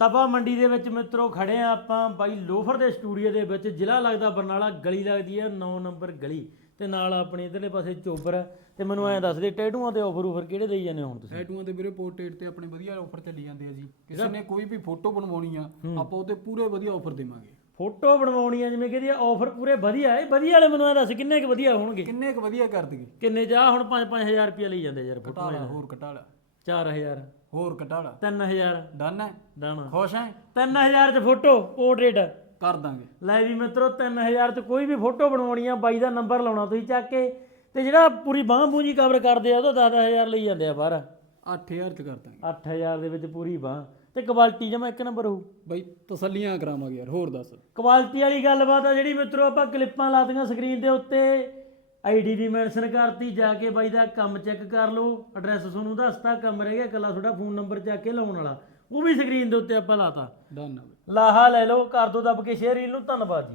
ਤਪਾ ਮੰਡੀ ਦੇ ਵਿੱਚ ਮਿੱਤਰੋ ਖੜੇ ਆ ਆਪਾਂ ਬਾਈ ਲੋਫਰ ਦੇ ਸਟੂਡੀਓ ਦੇ ਵਿੱਚ ਜ਼ਿਲ੍ਹਾ ਲੱਗਦਾ ਬਰਨਾਲਾ ਗਲੀ ਲੱਗਦੀ ਹੈ 9 ਨੰਬਰ ਗਲੀ ਤੇ ਨਾਲ ਆਪਣੇ ਇਧਰਲੇ ਪਾਸੇ ਚੋਬਰ ਆ। ਤੇ ਮੈਨੂੰ ਐਂ ਦੱਸ ਦੇ ਟੈਟੂਆਂ ਤੇ ਆਫਰ ਉਫਰ ਕਿਹੜੇ ਦੇਈ ਜਾਂਦੇ ਹੁਣ ਤੁਸੀਂ? ਟੈਟੂਆਂ ਦੇ ਵੀਰੇ ਪੋਰਟਰੇਟ ਤੇ ਆਪਣੇ ਵਧੀਆ ਆਫਰ ਚੱਲੀ ਜਾਂਦੇ ਆ ਜੀ। ਕਿਸੇ ਨੇ ਕੋਈ ਵੀ ਫੋਟੋ ਬਣਵਾਉਣੀ ਆ ਆਪਾਂ ਉਹਤੇ ਪੂਰੇ ਵਧੀਆ ਆਫਰ ਦੇਵਾਂਗੇ। ਫੋਟੋ ਬਣਵਾਉਣੀ ਆ ਜਿਵੇਂ ਕਹਿੰਦੀ ਆਫਰ ਪੂਰੇ ਵਧੀਆ ਏ ਵਧੀਆ ਵਾਲੇ ਮੈਨੂੰ ਐਂ ਦੱਸ ਕਿੰਨੇ ਕੁ ਵਧੀਆ ਹੋਣਗੇ? ਕਿੰਨੇ ਕੁ ਵਧੀਆ ਕਰ ਦਈਏ। ਕਿੰਨੇ ਜਾ ਹੁਣ 5-5000 ਰੁਪਏ ਲਈ ਜਾਂਦੇ ਯਾਰ ਫੋਟੋ ਹੋਰ ਘਟਾਲਾ 4000 ਹੋਰ ਘਟਾਲਾ। 3000 ਡਨ ਹੈ? ਦਾਣਾ ਖੁਸ਼ ਹੈ? 3000 ਚ ਫੋਟੋ ਪੋਰਟਰੇਟ। ਕਰ ਦਾਂਗੇ। ਲੈ ਵੀ ਮਿੱਤਰੋ 3000 ਚ ਕੋਈ ਵੀ ਫੋਟੋ ਬਣਾਉਣੀ ਆ ਬਾਈ ਦਾ ਨੰਬਰ ਲਾਉਣਾ ਤੁਸੀਂ ਚੱਕ ਕੇ ਤੇ ਜਿਹੜਾ ਪੂਰੀ ਬਾਂਹ ਬੂੰਜੀ ਕਵਰ ਕਰਦੇ ਆ ਉਹਦਾ 10000 ਲਈ ਜਾਂਦੇ ਆ ਬਾਹਰ। 8000 ਚ ਕਰ ਦਾਂਗੇ। 8000 ਦੇ ਵਿੱਚ ਪੂਰੀ ਬਾਂਹ। ਤੇ ਕੁਆਲਿਟੀ ਜਮਾ ਇੱਕ ਨੰਬਰ ਹੋਊ। ਬਈ ਤਸੱਲੀਆਂ ਕਰਾਵਾਂਗੇ ਯਾਰ ਹੋਰ ਦੱਸ। ਕੁਆਲਿਟੀ ਵਾਲੀ ਗੱਲਬਾਤ ਆ ਜਿਹੜੀ ਮਿੱਤਰੋ ਆਪਾਂ ਕਲਿੱਪਾਂ ਲਾਤੀਆਂ ਸਕਰੀਨ ਦੇ ਉੱਤੇ। ਆਈਡੀ ਵੀ ਮੈਂਸ਼ਨ ਕਰਤੀ ਜਾ ਕੇ ਬਾਈ ਦਾ ਕੰਮ ਚੈੱਕ ਕਰ ਲਓ ਐਡਰੈਸ ਤੁਹਾਨੂੰ ਦੱਸਤਾ ਕੰਮ ਰਹਿ ਗਿਆ ਕੱਲਾ ਤੁਹਾਡਾ ਫੋਨ ਨੰਬਰ ਚੱਕ ਕੇ ਲਾਉਣ ਵਾਲਾ। ਉਹ ਵੀ ਸਕਰੀਨ ਦੇ ਉੱਤੇ ਆਪਾਂ ਲਾਤਾ। ਡਨ ਲਾਹਾ ਲੈ ਲਓ ਕਰ ਦੋ ਦੱਬ ਕੇ ਸ਼ੇਅਰ ਇਹਨੂੰ ਧੰਨਵਾਦ ਜੀ।